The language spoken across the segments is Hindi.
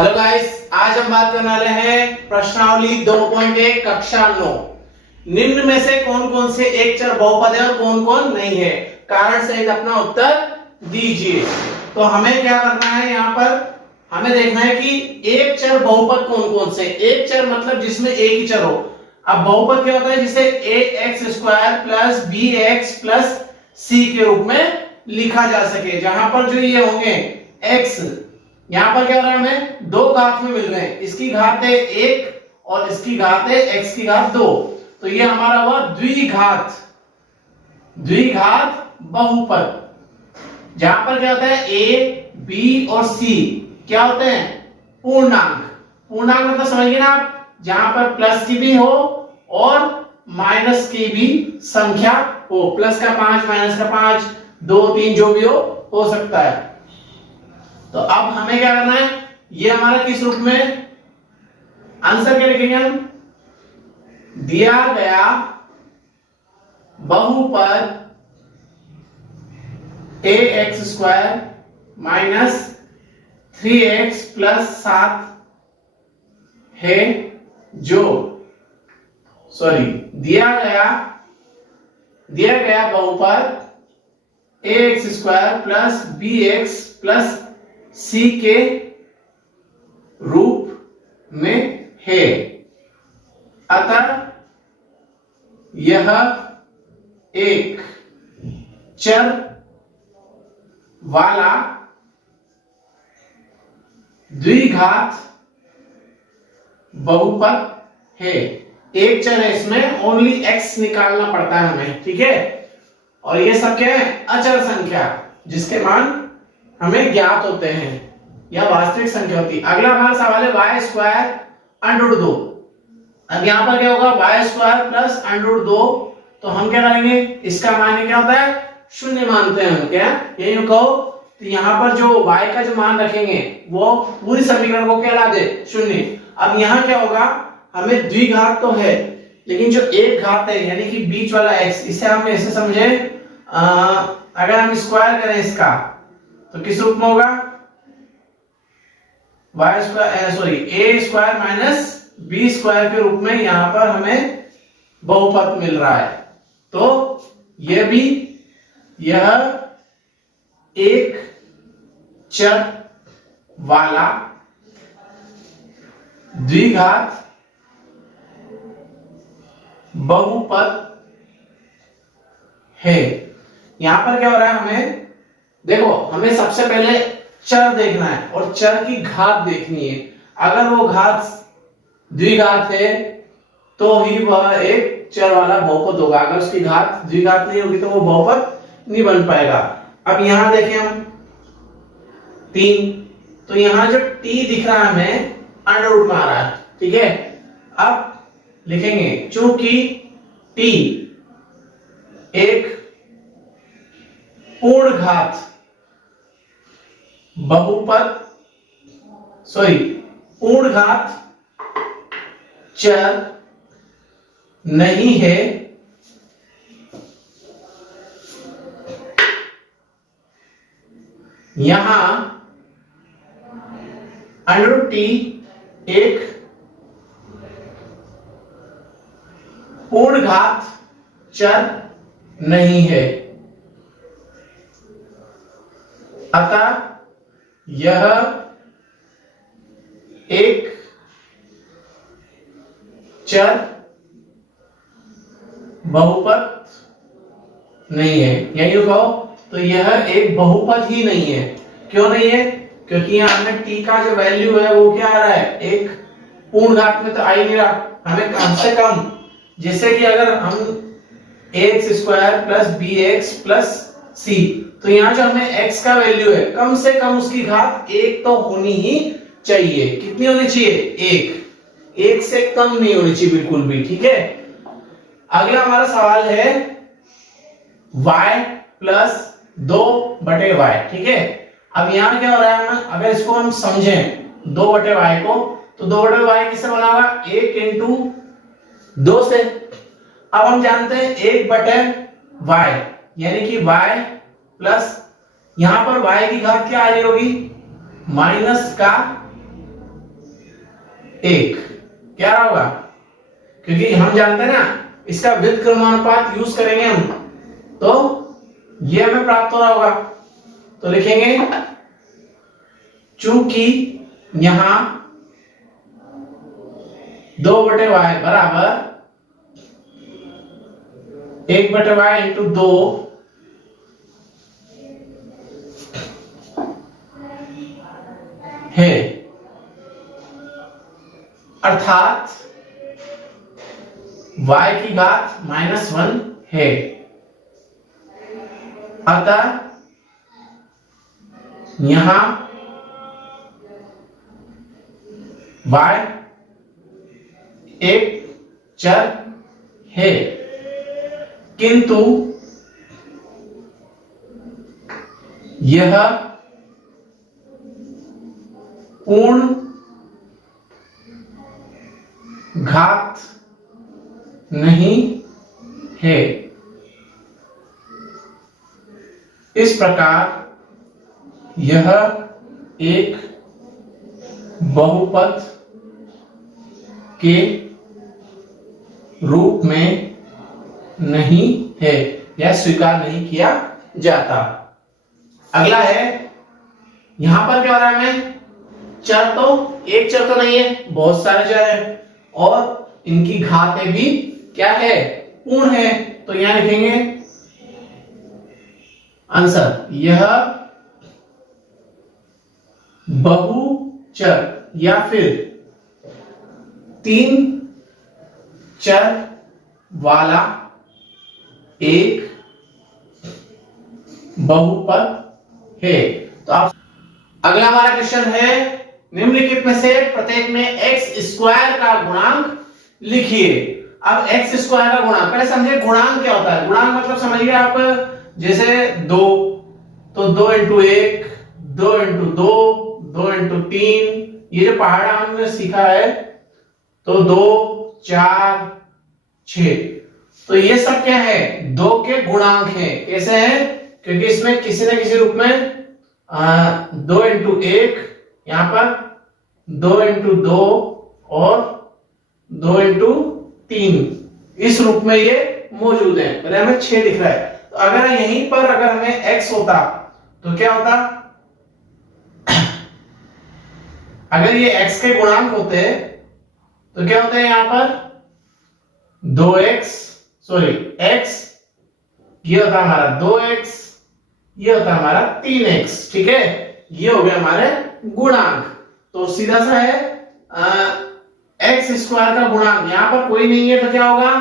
हेलो गाइस, आज हम बात करने वाले हैं प्रश्नावली 2.1 कक्षा 9। निम्न में से कौन कौन से एक चर बहुपद है और कौन कौन नहीं है, कारण सहित अपना उत्तर दीजिए। तो हमें क्या करना है, यहाँ पर हमें देखना है कि एक चर बहुपद कौन कौन से। एक चर मतलब जिसमें एक ही चर हो। अब बहुपद क्या होता है, जिसे ax² plus bx plus c के रूप में लिखा जा सके, जहां पर जो ये होंगे x, यहां पर क्या हो रहा है, हमें दो घात में मिल रहे हैं। इसकी घात है 1 और इसकी घात है x की घात 2। तो ये हमारा हुआ द्विघात बहुपद, जहां पर क्या होता है a b और c क्या होते हैं, पूर्णांक। पूर्णांक मतलब समझिए ना आप, जहां पर प्लस की भी हो और माइनस की भी संख्या हो। प्लस का 5, माइनस का 5, 2 3 जो भी हो सकता है। तो अब हमें क्या करना है, ये हमारा किस रूप में आंसर क्या लिखेंगे हम, दिया गया बहुपद ax² माइनस 3x प्लस 7 है, जो दिया गया बहुपद ax² plus bx plus c के रूप में है। अतः यह एक चर वाला द्विघात बहुपद है। एक चर है, इसमें ओनली x निकालना पड़ता है हमें, ठीक है। और ये सब क्या है, अचर संख्या जिसके मान हमें ज्ञात होते हैं या वास्तविक संख्या होती है। अगला हमारा सवाल है y²√2। अब यहां पर क्या होगा, y² प्लस √2। तो हम क्या करेंगे, इसका मान क्या होता है, शून्य मानते हैं हम, क्या ये यूं कहो। तो यहां पर जो y का जो मान रखेंगे वो पूरी समीकरण को क्या ला दे, शून्य। अब यहां क्या होगा, हमें द्विघात तो है, लेकिन जो एक घात है यानी कि बीच वाला x, इसे हम ऐसे समझे, अगर हम स्क्वायर करें इसका तो किस रूप में होगा, a² माइनस b² के रूप में यहां पर हमें बहुपद मिल रहा है। तो यह एक चर वाला द्विघात बहुपद है। यहां पर क्या हो रहा है, हमें देखो, हमें सबसे पहले चर देखना है और चर की घात देखनी है। अगर वो घात द्विघात है तो ही वह एक चर वाला बहुपद होगा। अगर उसकी घात द्विघात नहीं होगी तो वो बहुपद नहीं बन पाएगा। अब यहां देखें हम 3, तो यहां जो t दिख रहा है हमें अंडर में आ रहा है, ठीक है। अब लिखेंगे, चूंकि t एक पूर्ण घात पूर्ण घात चर नहीं है, यहां √t एक पूर्ण घात चर नहीं है। अतः यह एक चर बहुपद नहीं है, यही कहो। तो यह एक बहुपद ही नहीं है। क्यों नहीं है, क्योंकि यहां में t का जो वैल्यू है वो क्या आ रहा है, एक पूर्ण घात में तो आ ही नहीं रहा। हमें कम से कम, जैसे कि अगर हम ax² plus bx plus c, तो यहाँ जो हमें x का वैल्यू है, कम से कम उसकी घात 1 तो होनी ही चाहिए। कितनी होनी चाहिए, 1 से कम नहीं होनी चाहिए बिल्कुल भी, ठीक है। अगला हमारा सवाल है y प्लस 2/y, ठीक है। अब यहाँ क्या हो रहा है, अगर इसको हम समझें 2/y को, तो 2/y किससे बना होगा, 1 इंटू 2 से। अब हम जानते हैं 1/y यानी कि y प्लस, यहां पर y की घात क्या आ रही होगी, माइनस का 1 क्या होगा, क्योंकि हम जानते हैं ना इसका व्युत्क्रमानुपात यूज करेंगे हम, तो ये हमें प्राप्त हो रहा होगा। तो लिखेंगे चूंकि यहां 2/y बराबर 1/y इंटू 2 है, अर्थात y की घात -1 है, अतः यहां y एक चर है, किंतु यह पूर्ण घात नहीं है। इस प्रकार यह एक बहुपद के रूप में नहीं है, यह स्वीकार नहीं किया जाता। अगला है, यहां पर क्या हो रहा है, हमें चर तो एक चर तो नहीं है, बहुत सारे चर है और इनकी घातें भी क्या है, पूर्ण है। तो यहां लिखेंगे आंसर, यह बहुचर या फिर 3 चर वाला एक बहुपद है। तो आप अगला हमारा क्वेश्चन है, निम्नलिखित में से प्रत्येक में x² का गुणांक लिखिए। अब x² का गुणांक, पहले समझिए गुणांक क्या होता है। गुणांक मतलब समझिए आप, जैसे 2 तो 2 इंटू 1, 2 इंटू 2, 2 इंटू 3, ये जो पहाड़ा हमने सीखा है, तो 2 4 6, तो ये सब क्या है, 2 के गुणांक है। कैसे है, क्योंकि इसमें किसी न किसी रूप में 2 इंटू 1, यहां पर 2 इंटू 2 और 2 इंटू 3, इस रूप में ये मौजूद है। पहले हमें 6 दिख रहा है, तो अगर यहीं पर अगर हमें x होता तो क्या होता, अगर ये x के गुणांक होते तो क्या होता है, यहां पर 2x, सॉरी x, ये होता हमारा 2x, ये होता हमारा 3x, ठीक है, ये हो गया हमारे गुणांक। तो सीधा सा है x² का गुणांक, यहां पर कोई नहीं है तो क्या होगा,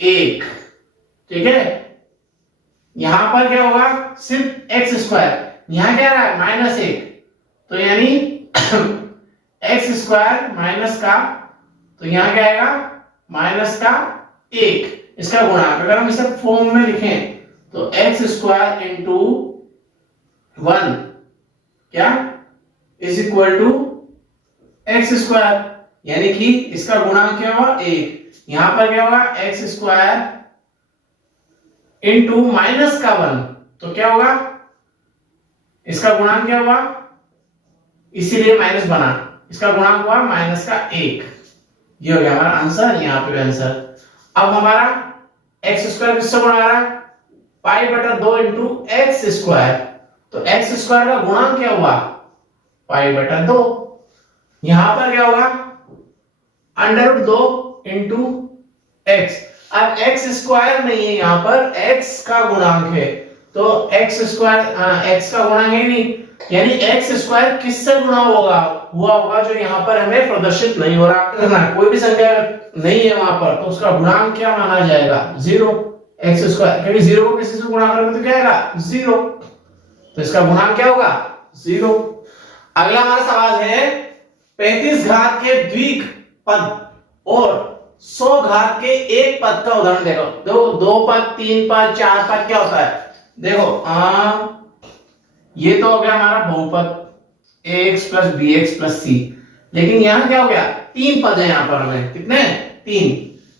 1, ठीक है, यहां पर क्या होगा, सिर्फ x², यहां क्या रहा है -1, तो यानी x² माइनस का, तो यहां क्या आएगा -1, इसका गुणांक। अगर हम इसे फॉर्म में लिखें तो x² इंटू 1 क्या इज इक्वल टू x², यानी कि इसका गुणांक क्या होगा, 1। यहां पर क्या होगा, x² इंटू -1, तो क्या होगा, इसका गुणांक क्या हुआ, इसीलिए माइनस बना, इसका गुणांक हुआ -1। ये हो गया हमारा आंसर, यहां पे आंसर। अब हमारा x² किससे गुणा आ रहा है, π/2 इंटू x², तो x² का गुणांक क्या हुआ, π/2। यहां पर क्या होगा, √2 इंटू x। अब x² नहीं है, यहां पर x का गुणांक है, तो x² x का गुणांक है नहीं, यानी x² किससे गुणा हुआ होगा जो यहां पर हमें प्रदर्शित नहीं हो रहा। कोई भी संख्या नहीं है वहां पर, तो उसका गुणांक क्या माना जाएगा, 0। x², क्योंकि 0 को किसी से गुणा करोगे तो क्या आएगा, 0, तो इसका गुणांक क्या होगा, 0। अगला हमारा सवाल है, 35 घात के द्विपद और 100 घात के एक पद का उदाहरण देखो। 2 पद, 3 पद, 4 पद क्या होता है, देखो ये तो हो गया हमारा बहुपद ax + bx + c, लेकिन यहां क्या हो गया, 3 पद है यहां पर, हमें कितने, 3,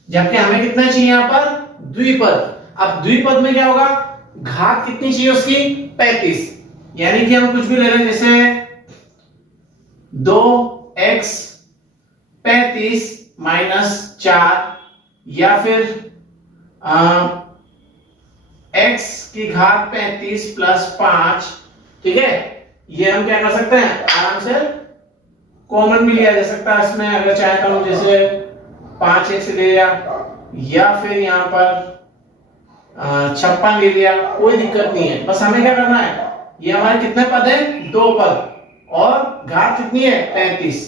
जबकि हमें कितना चाहिए यहां पर, द्विपद। अब द्विपद में क्या होगा, घात कितनी चाहिए उसकी, 35, यानी कि हम कुछ भी ले लें, जैसे 2x 35 माइनस 4 या फिर x की घात 35 प्लस 5, ठीक है। ये हम क्या कर सकते हैं, आराम से कॉमन भी लिया जा सकता है इसमें, अगर चाहे तो हम जैसे 5x ले लिया या फिर यहाँ पर 56 ले लिया, कोई दिक्कत नहीं है। बस हमें क्या करना है, ये हमारे कितने पद है, 2 पद, और घात कितनी है 35।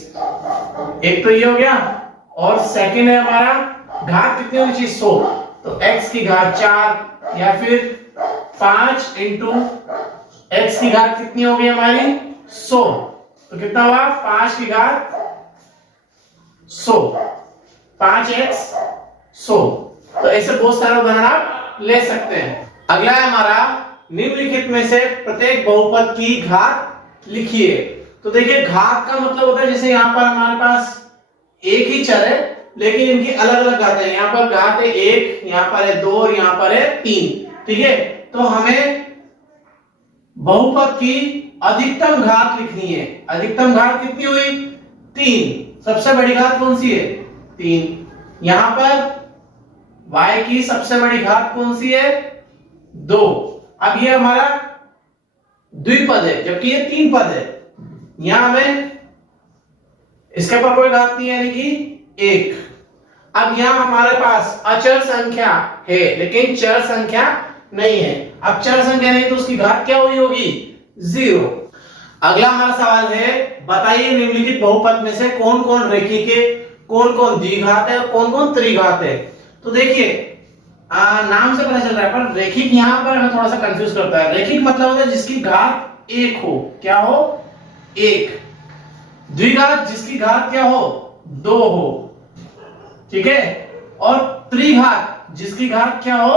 एक तो ये हो गया, और सेकंड है हमारा घात कितनी होनी चाहिए 100, तो x की घात 4 या फिर 5 इंटू x की घात कितनी होगी हमारी 100, तो कितना हुआ 5 की घात 100, 5x 100। तो ऐसे बहुत सारे उदाहरण आप ले सकते हैं। अगला है हमारा निम्नलिखित में से प्रत्येक बहुपद की घात लिखिए। तो देखिए घात का मतलब होता है, जैसे यहाँ पर हमारे पास एक ही चर है लेकिन इनकी अलग अलग घातें हैं। यहाँ पर घात है 1, यहाँ पर है 2 और यहाँ पर है 3, ठीक है। तो हमें बहुपद की अधिकतम घात लिखनी है। अधिकतम घात कितनी हुई 3, सबसे बड़ी घात कौन सी है 3। यहां पर y की सबसे बड़ी घात कौन सी है 2। अब ये हमारा द्विपद है जबकि ये 3 पद है। यहां हमें इसके ऊपर कोई घात नहीं है यानी कि 1। अब यहां हमारे पास अचर संख्या है लेकिन चर संख्या नहीं है। अब चर संख्या नहीं तो उसकी घात क्या हुई होगी 0। अगला हमारा सवाल है, बताइए निम्नलिखित बहुपद में से कौन कौन रेखिक है, कौन कौन द्विघात है और कौन कौन त्रिघात है। तो देखिए नाम से पता चल रहा है, पर रेखिक यहां पर हमें थोड़ा सा कंफ्यूज करता है। रेखिक मतलब होता है जिसकी घात 1 हो, क्या हो 1। द्विघात जिसकी घात क्या हो 2 हो, ठीक है। और त्रिघात जिसकी घात क्या हो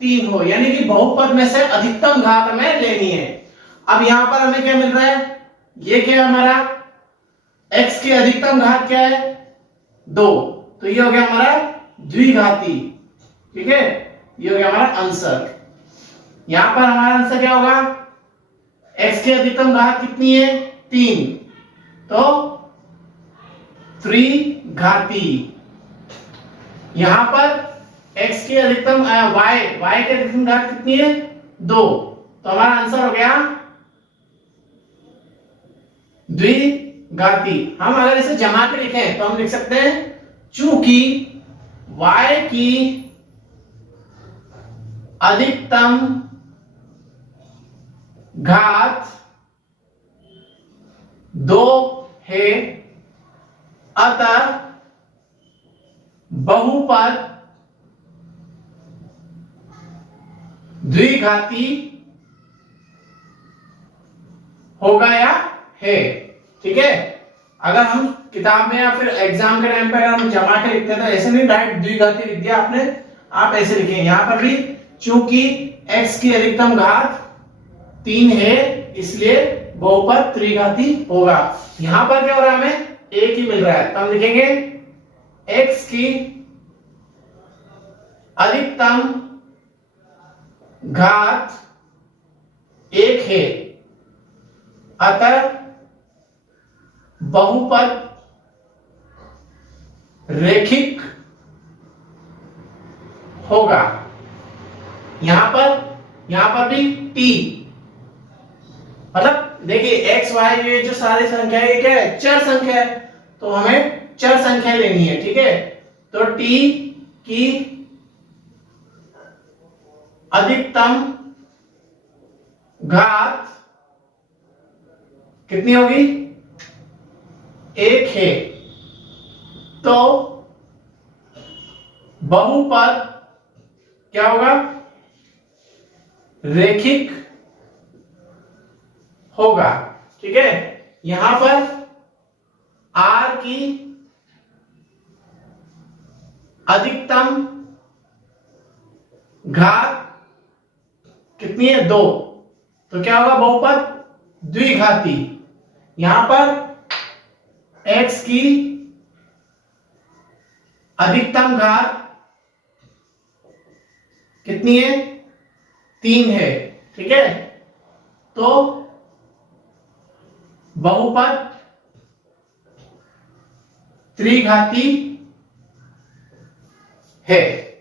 3 हो, यानी कि बहुपद में से अधिकतम घात हमें लेनी है। अब यहां पर हमें क्या मिल रहा है, ये क्या है हमारा x की अधिकतम घात क्या है 2, तो ये हो गया हमारा द्विघाती, ठीक है। ये हो गया हमारा आंसर। यहां पर हमारा आंसर क्या होगा, x की अधिकतम घात कितनी है 3, तो त्रिघाती। यहां पर x की अधिकतम y की अधिकतम घात कितनी है 2, तो हमारा आंसर हो गया द्विघाती। हम अगर इसे जमा के लिखें तो हम लिख सकते हैं चूंकि y की अधिकतम घात 2 है अतः बहुपद द्विघाती होगा या है, ठीक है। अगर हम किताब में या फिर एग्जाम के टाइम पे अगर हम जमा के लिखते हैं तो ऐसे नहीं डायरेक्ट द्विघाती लिख दिया आपने, आप ऐसे लिखेंगे। यहां पर भी चूंकि x की अधिकतम घात 3 है इसलिए बहुपद त्रिघाती होगा। यहां पर क्या हो रहा है, हमें एक ही मिल रहा है तो हम लिखेंगे x की अधिकतम घात 1 है अतः बहुपद रेखिक होगा। यहां पर भी t, मतलब देखिए x y ये जो सारी संख्या है ये क्या है चर संख्या है, तो हमें चर संख्या लेनी है, ठीक है। तो t की अधिकतम घात कितनी होगी 1 है, तो बहुपद क्या होगा रेखिक होगा, ठीक है। यहां पर r की अधिकतम घात कितनी है 2, तो क्या होगा बहुपद द्विघाती। यहां पर x की अधिकतम घात कितनी है 3 है, ठीक है। तो बहुपद त्रिघाती है।